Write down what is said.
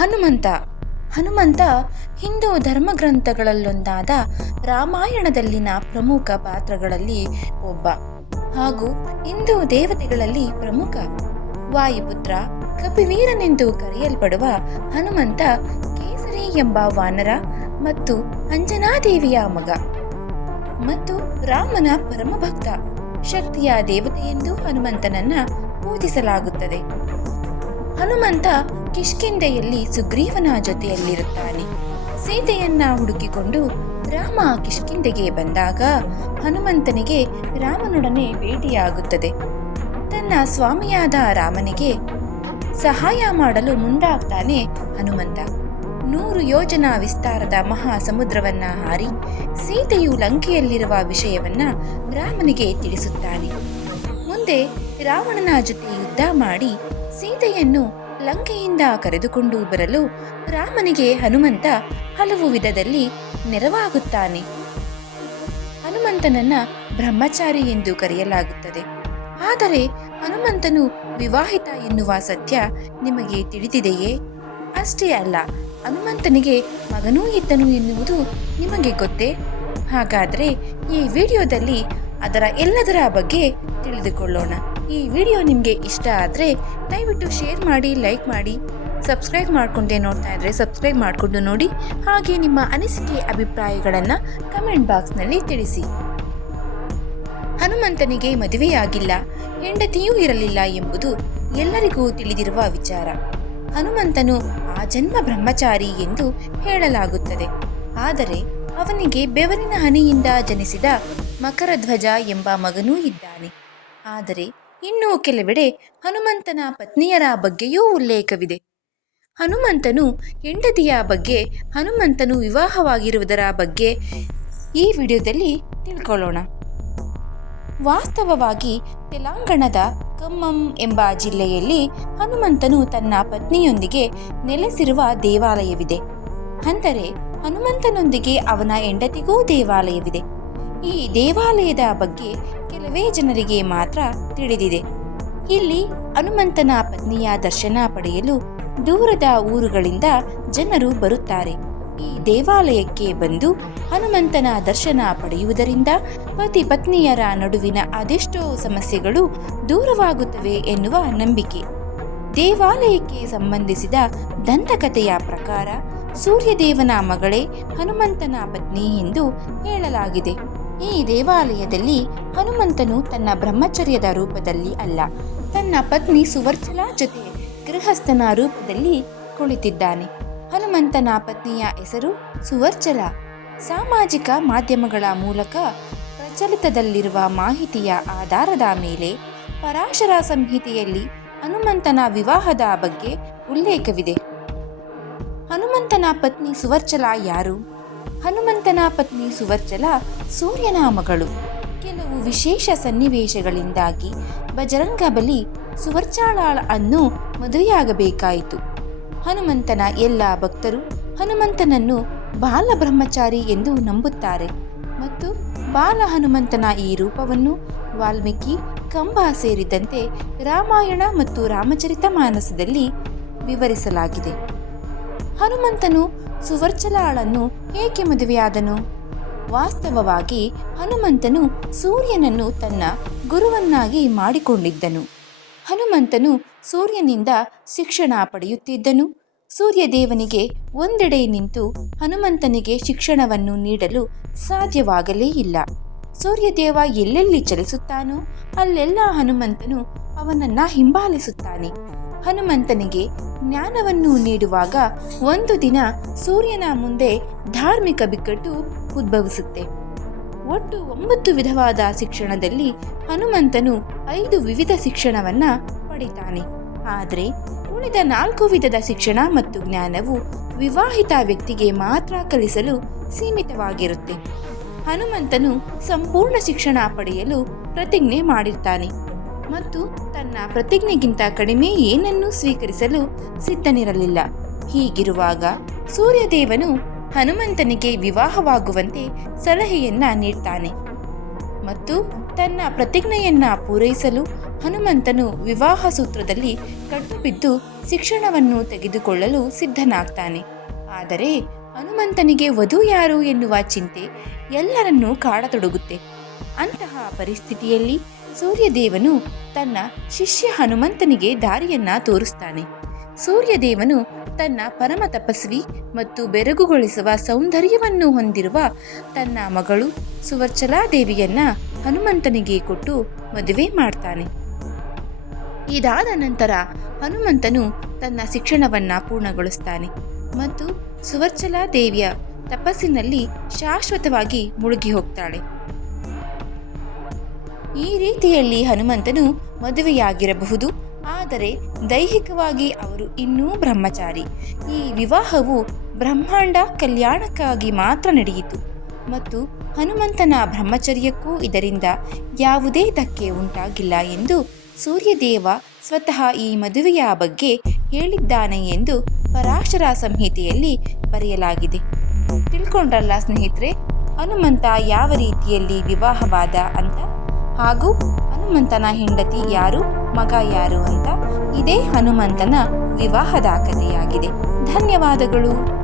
ಹನುಮಂತ. ಹನುಮಂತ ಹಿಂದೂ ಧರ್ಮಗ್ರಂಥಗಳಲ್ಲೊಂದಾದ ರಾಮಾಯಣದಲ್ಲಿನ ಪ್ರಮುಖ ಪಾತ್ರಗಳಲ್ಲಿ ಒಬ್ಬ ಹಾಗೂ ಹಿಂದೂ ದೇವತೆಗಳಲ್ಲಿ ಪ್ರಮುಖ. ವಾಯುಪುತ್ರ ಕಪಿವೀರನೆಂದು ಕರೆಯಲ್ಪಡುವ ಹನುಮಂತ ಕೇಸರಿ ಎಂಬ ವಾನರ ಮತ್ತು ಅಂಜನಾದೇವಿಯ ಮಗ ಮತ್ತು ರಾಮನ ಪರಮಭಕ್ತ ಶಕ್ತಿಯ ದೇವತೆಯೆಂದು ಹನುಮಂತನನ್ನ ಪೂಜಿಸಲಾಗುತ್ತದೆ. ಹನುಮಂತ ಕಿಷ್ಕಿಂಧೆಯಲ್ಲಿ ಸುಗ್ರೀವನ ಜೊತೆಯಲ್ಲಿರುತ್ತಾನೆ. ಸೀತೆಯನ್ನ ಹುಡುಕಿಕೊಂಡು ರಾಮ ಕಿಷ್ಕಿಂಧೆಗೆ ಬಂದಾಗ ಹನುಮಂತನಿಗೆ ರಾಮನೊಡನೆ ಭೇಟಿಯಾಗುತ್ತದೆ. ತನ್ನ ಸ್ವಾಮಿಯಾದ ರಾಮನಿಗೆ ಸಹಾಯ ಮಾಡಲು ಮುಂದಾಗ್ತಾನೆ ಹನುಮಂತ. ನೂರು ಯೋಜನಾ ವಿಸ್ತಾರದ ಮಹಾ ಸಮುದ್ರವನ್ನ ಹಾರಿ ಸೀತೆಯು ಲಂಕೆಯಲ್ಲಿರುವ ವಿಷಯವನ್ನ ರಾಮನಿಗೆ ತಿಳಿಸುತ್ತಾನೆ. ಮುಂದೆ ರಾವಣನ ಜೊತೆ ಯುದ್ಧ ಮಾಡಿ ಸೀತೆಯನ್ನು ಲಂಕೆಯಿಂದ ಕರೆದುಕೊಂಡು ಬರಲು ರಾಮನಿಗೆ ಹನುಮಂತ ಹಲವು ವಿಧದಲ್ಲಿ ನೆರವಾಗುತ್ತಾನೆ. ಹನುಮಂತನನ್ನ ಬ್ರಹ್ಮಚಾರಿ ಎಂದು ಕರೆಯಲಾಗುತ್ತದೆ. ಆದರೆ ಹನುಮಂತನು ವಿವಾಹಿತ ಎನ್ನುವ ಸತ್ಯ ನಿಮಗೆ ತಿಳಿದಿದೆಯೇ? ಅಷ್ಟೇ ಅಲ್ಲ, ಹನುಮಂತನಿಗೆ ಮಗನೂ ಇದ್ದನು ಎನ್ನುವುದು ನಿಮಗೆ ಗೊತ್ತೇ? ಹಾಗಾದರೆ ಈ ವಿಡಿಯೋದಲ್ಲಿ ಅದರ ಎಲ್ಲದರ ಬಗ್ಗೆ ತಿಳಿದುಕೊಳ್ಳೋಣ. ಈ ವಿಡಿಯೋ ನಿಮಗೆ ಇಷ್ಟ ಆದರೆ ದಯವಿಟ್ಟು ಶೇರ್ ಮಾಡಿ, ಲೈಕ್ ಮಾಡಿ, ಸಬ್ಸ್ಕ್ರೈಬ್ ಮಾಡ್ಕೊಂಡೆ ನೋಡ್ತಾ ಇದ್ರೆ ಸಬ್ಸ್ಕ್ರೈಬ್ ಮಾಡಿಕೊಂಡು ನೋಡಿ, ಹಾಗೆ ನಿಮ್ಮ ಅನಿಸಿಕೆ, ಅಭಿಪ್ರಾಯಗಳನ್ನು ಕಮೆಂಟ್ ಬಾಕ್ಸ್ನಲ್ಲಿ ತಿಳಿಸಿ. ಹನುಮಂತನಿಗೆ ಮದುವೆಯಾಗಿಲ್ಲ, ಹೆಂಡತಿಯೂ ಇರಲಿಲ್ಲ ಎಂಬುದು ಎಲ್ಲರಿಗೂ ತಿಳಿದಿರುವ ವಿಚಾರ. ಹನುಮಂತನು ಆ ಜನ್ಮ ಬ್ರಹ್ಮಚಾರಿ ಎಂದು ಹೇಳಲಾಗುತ್ತದೆ. ಆದರೆ ಅವನಿಗೆ ಬೆವರಿನ ಹನಿಯಿಂದ ಜನಿಸಿದ ಮಕರಧ್ವಜ ಎಂಬ ಮಗನೂ ಇದ್ದಾನೆ. ಆದರೆ ಇನ್ನೂ ಕೆಲವೆಡೆ ಹನುಮಂತನ ಪತ್ನಿಯರ ಬಗ್ಗೆಯೂ ಉಲ್ಲೇಖವಿದೆ. ಹನುಮಂತನು ಹೆಂಡತಿಯ ಬಗ್ಗೆ, ಹನುಮಂತನು ವಿವಾಹವಾಗಿರುವುದರ ಬಗ್ಗೆ ಈ ವಿಡಿಯೋದಲ್ಲಿ ತಿಳ್ಕೊಳ್ಳೋಣ. ವಾಸ್ತವವಾಗಿ ತೆಲಂಗಾಣದ ಕಮ್ಮಂ ಎಂಬ ಜಿಲ್ಲೆಯಲ್ಲಿ ಹನುಮಂತನು ತನ್ನ ಪತ್ನಿಯೊಂದಿಗೆ ನೆಲೆಸಿರುವ ದೇವಾಲಯವಿದೆ. ಅಂದರೆ ಹನುಮಂತನೊಂದಿಗೆ ಅವನ ಹೆಂಡತಿಗೂ ದೇವಾಲಯವಿದೆ. ಈ ದೇವಾಲಯದ ಬಗ್ಗೆ ಕೆಲವೇ ಜನರಿಗೆ ಮಾತ್ರ ತಿಳಿದಿದೆ. ಇಲ್ಲಿ ಹನುಮಂತನ ಪತ್ನಿಯ ದರ್ಶನ ಪಡೆಯಲು ದೂರದ ಊರುಗಳಿಂದ ಜನರು ಬರುತ್ತಾರೆ. ಈ ದೇವಾಲಯಕ್ಕೆ ಬಂದು ಹನುಮಂತನ ದರ್ಶನ ಪಡೆಯುವುದರಿಂದ ಪತಿ ಪತ್ನಿಯರ ನಡುವಿನ ಅದೆಷ್ಟೋ ಸಮಸ್ಯೆಗಳು ದೂರವಾಗುತ್ತವೆ ಎನ್ನುವ ನಂಬಿಕೆ. ದೇವಾಲಯಕ್ಕೆ ಸಂಬಂಧಿಸಿದ ದಂತಕಥೆಯ ಪ್ರಕಾರ ಸೂರ್ಯದೇವನ ಮಗಳೇ ಹನುಮಂತನ ಪತ್ನಿ ಎಂದು ಹೇಳಲಾಗಿದೆ. ಈ ದೇವಾಲಯದಲ್ಲಿ ಹನುಮಂತನು ತನ್ನ ಬ್ರಹ್ಮಚರ್ಯದ ರೂಪದಲ್ಲಿ ಅಲ್ಲ, ತನ್ನ ಪತ್ನಿ ಸುವರ್ಚಲಾ ಜೊತೆ ಗೃಹಸ್ಥನ ರೂಪದಲ್ಲಿ ಕುಳಿತಿದ್ದಾನೆ. ಹನುಮಂತನ ಪತ್ನಿಯ ಹೆಸರು ಸುವರ್ಚಲ. ಸಾಮಾಜಿಕ ಮಾಧ್ಯಮಗಳ ಮೂಲಕ ಪ್ರಚಲಿತದಲ್ಲಿರುವ ಮಾಹಿತಿಯ ಆಧಾರದ ಮೇಲೆ ಪರಾಶರ ಸಂಹಿತೆಯಲ್ಲಿ ಹನುಮಂತನ ವಿವಾಹದ ಬಗ್ಗೆ ಉಲ್ಲೇಖವಿದೆ. ಹನುಮಂತನ ಪತ್ನಿ ಸುವರ್ಚಲ ಯಾರು? ಹನುಮಂತನ ಪತ್ನಿ ಸುವರ್ಚಲ ಸೂರ್ಯನ ಮಗಳು ಕೆಲವು ವಿಶೇಷ ಸನ್ನಿವೇಶಗಳಿಂದಾಗಿ ಬಜರಂಗ ಬಲಿ ಸುವರ್ಚಾಳಾಳ ಅನ್ನು ಮದುವೆಯಾಗಬೇಕಾಯಿತು. ಹನುಮಂತನ ಎಲ್ಲ ಭಕ್ತರು ಹನುಮಂತನನ್ನು ಬಾಲ ಬ್ರಹ್ಮಚಾರಿ ಎಂದು ನಂಬುತ್ತಾರೆ. ಮತ್ತು ಬಾಲ ಹನುಮಂತನ ಈ ರೂಪವನ್ನು ವಾಲ್ಮೀಕಿ ಕಂಬ ಸೇರಿದಂತೆ ರಾಮಾಯಣ ಮತ್ತು ರಾಮಚರಿತ ಮಾನಸದಲ್ಲಿ ವಿವರಿಸಲಾಗಿದೆ. ಹನುಮಂತನು ಸುವರ್ಚಲಾಳನ್ನು ಏಕೆ ಮದುವೆಯಾದನು? ವಾಸ್ತವವಾಗಿ ಹನುಮಂತನು ಸೂರ್ಯನನ್ನು ತನ್ನ ಗುರುವನ್ನಾಗಿ ಮಾಡಿಕೊಂಡಿದ್ದನು. ಹನುಮಂತನು ಸೂರ್ಯನಿಂದ ಶಿಕ್ಷಣ ಪಡೆಯುತ್ತಿದ್ದನು. ಸೂರ್ಯದೇವನಿಗೆ ಒಂದೆಡೆ ನಿಂತು ಹನುಮಂತನಿಗೆ ಶಿಕ್ಷಣವನ್ನು ನೀಡಲು ಸಾಧ್ಯವಾಗಲೇ ಇಲ್ಲ. ಸೂರ್ಯದೇವ ಎಲ್ಲೆಲ್ಲಿ ಚಲಿಸುತ್ತಾನೋ ಅಲ್ಲೆಲ್ಲ ಹನುಮಂತನು ಅವನನ್ನ ಹಿಂಬಾಲಿಸುತ್ತಾನೆ. ಹನುಮಂತನಿಗೆ ಜ್ಞಾನವನ್ನು ನೀಡುವಾಗ ಒಂದು ದಿನ ಸೂರ್ಯನ ಮುಂದೆ ಧಾರ್ಮಿಕ ಬಿಕ್ಕಟ್ಟು ಉದ್ಭವಿಸುತ್ತೆ. ಒಟ್ಟು ಒಂಬತ್ತು ವಿಧವಾದ ಶಿಕ್ಷಣದಲ್ಲಿ ಹನುಮಂತನು ಐದು ವಿವಿಧ ಶಿಕ್ಷಣವನ್ನ ಪಡಿತಾನೆ. ಆದರೆ ಉಳಿದ ನಾಲ್ಕು ವಿಧದ ಶಿಕ್ಷಣ ಮತ್ತು ಜ್ಞಾನವು ವಿವಾಹಿತ ವ್ಯಕ್ತಿಗೆ ಮಾತ್ರ ಕಲಿಸಲು ಸೀಮಿತವಾಗಿರುತ್ತೆ. ಹನುಮಂತನು ಸಂಪೂರ್ಣ ಶಿಕ್ಷಣ ಪಡೆಯಲು ಪ್ರತಿಜ್ಞೆ ಮಾಡಿರ್ತಾನೆ. ಮತ್ತು ತನ್ನ ಪ್ರತಿಜ್ಞೆಗಿಂತ ಕಡಿಮೆ ಏನನ್ನೂ ಸ್ವೀಕರಿಸಲು ಸಿದ್ಧನಿರಲಿಲ್ಲ. ಹೀಗಿರುವಾಗ ಸೂರ್ಯದೇವನು ಹನುಮಂತನಿಗೆ ವಿವಾಹವಾಗುವಂತೆ ಸಲಹೆಯನ್ನ ನೀಡ್ತಾನೆ. ಮತ್ತು ತನ್ನ ಪ್ರತಿಜ್ಞೆಯನ್ನ ಪೂರೈಸಲು ಹನುಮಂತನು ವಿವಾಹ ಸೂತ್ರದಲ್ಲಿ ಕಟ್ಟುಬಿದ್ದು ಶಿಕ್ಷಣವನ್ನು ತೆಗೆದುಕೊಳ್ಳಲು ಸಿದ್ಧನಾಗ್ತಾನೆ. ಆದರೆ ಹನುಮಂತನಿಗೆ ವಧು ಯಾರು ಎನ್ನುವ ಚಿಂತೆ ಎಲ್ಲರನ್ನೂ ಕಾಡತೊಡಗುತ್ತೆ. ಅಂತಹ ಪರಿಸ್ಥಿತಿಯಲ್ಲಿ ಸೂರ್ಯದೇವನು ತನ್ನ ಶಿಷ್ಯ ಹನುಮಂತನಿಗೆ ದಾರಿಯನ್ನ ತೋರಿಸ್ತಾನೆ. ಸೂರ್ಯದೇವನು ತನ್ನ ಪರಮ ತಪಸ್ವಿ ಮತ್ತು ಬೆರಗುಗೊಳಿಸುವ ಸೌಂದರ್ಯವನ್ನು ಹೊಂದಿರುವ ತನ್ನ ಮಗಳು ಸುವರ್ಚಲಾದೇವಿಯನ್ನ ಹನುಮಂತನಿಗೆ ಕೊಟ್ಟು ಮದುವೆ ಮಾಡ್ತಾನೆ. ಇದಾದ ನಂತರ ಹನುಮಂತನು ತನ್ನ ಶಿಕ್ಷಣವನ್ನ ಪೂರ್ಣಗೊಳಿಸ್ತಾನೆ ಮತ್ತು ಸುವರ್ಚಲಾದೇವಿಯ ತಪಸ್ಸಿನಲ್ಲಿ ಶಾಶ್ವತವಾಗಿ ಮುಳುಗಿ ಹೋಗ್ತಾಳೆ. ಈ ರೀತಿಯಲ್ಲಿ ಹನುಮಂತನು ಮದುವೆಯಾಗಿರಬಹುದು. ಆದರೆ ದೈಹಿಕವಾಗಿ ಅವರು ಇನ್ನೂ ಬ್ರಹ್ಮಚಾರಿ. ಈ ವಿವಾಹವು ಬ್ರಹ್ಮಾಂಡ ಕಲ್ಯಾಣಕ್ಕಾಗಿ ಮಾತ್ರ ನಡೆಯಿತು. ಮತ್ತು ಹನುಮಂತನ ಬ್ರಹ್ಮಚರ್ಯಕ್ಕೂ ಇದರಿಂದ ಯಾವುದೇ ಧಕ್ಕೆ ಉಂಟಾಗಿಲ್ಲ ಎಂದು ಸೂರ್ಯದೇವ ಸ್ವತಃ ಈ ಮದುವೆಯ ಬಗ್ಗೆ ಹೇಳಿದ್ದಾನೆ ಎಂದು ಪರಾಶರ ಸಂಹಿತೆಯಲ್ಲಿ ಬರೆಯಲಾಗಿದೆ. ತಿಳ್ಕೊಂಡ್ರಲ್ಲ ಸ್ನೇಹಿತರೆ, ಹನುಮಂತ ಯಾವ ರೀತಿಯಲ್ಲಿ ವಿವಾಹವಾದ ಅಂತ? ಹಾಗೂ ಹನುಮಂತನ ಹೆಂಡತಿ ಯಾರು ಮಗ ಯಾರು ಅಂತ ಇದೇ ಹನುಮಂತನ ವಿವಾಹದ ಕಥೆಯಾಗಿದೆ. ಧನ್ಯವಾದಗಳು.